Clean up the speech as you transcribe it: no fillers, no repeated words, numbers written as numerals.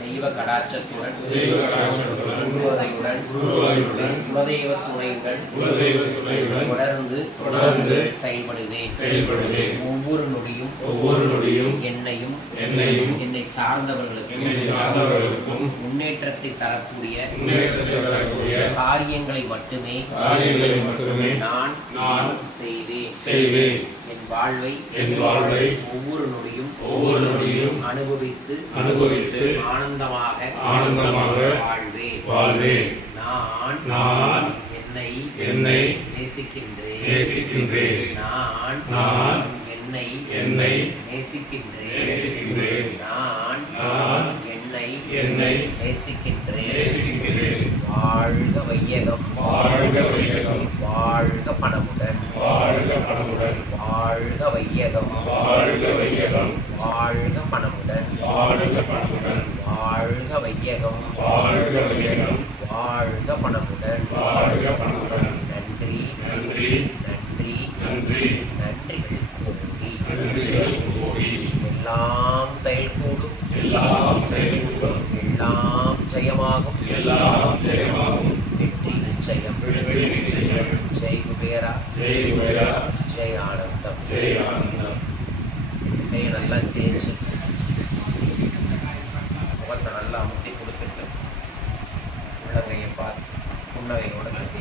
தெய்வ கடாட்சத்துடன் குலதெய்வ துணையுடன் தொடர்ந்து செயல்படுவேன். ஒவ்வொரு நொடியும் என்னையும் என்னை சார்ந்தவர்களுக்கும் முன்னேற்றத்தை தரக்கூடிய காரியங்களை மட்டுமே நான் செய்வேன். என் வாழ்வை ஒவ்வொரு நொடியும் அனுபவித்து ஆனந்தமாக வாழ்வேன். நான் என்னை நேசிக்கின்றேன். நான் என்னை நேசிக்கின்றேன். நான் என்னை நேசிக்கின்றேன். வாழ்க வையகம், வாழ்க பணமுடன், வாழ்க வையகம், வாழ்க பணமுடன், வாழ்க வையகம், வாழ்க பணமுடன். நன்றிகள் கோடி. எல்லாம் செயல்கூடும், எல்லாம் ஜெயமாகும், வெற்றி நிச்சயம். ஜெய் குபேரா, ஜெய் ஆனந்தம். கையை நல்லா தேய்ச்சி முகத்தை நல்லா அமுத்தி கொடுத்துட்டு உள்ளங்கையை பார்த்து புன்னகையோட கட்டி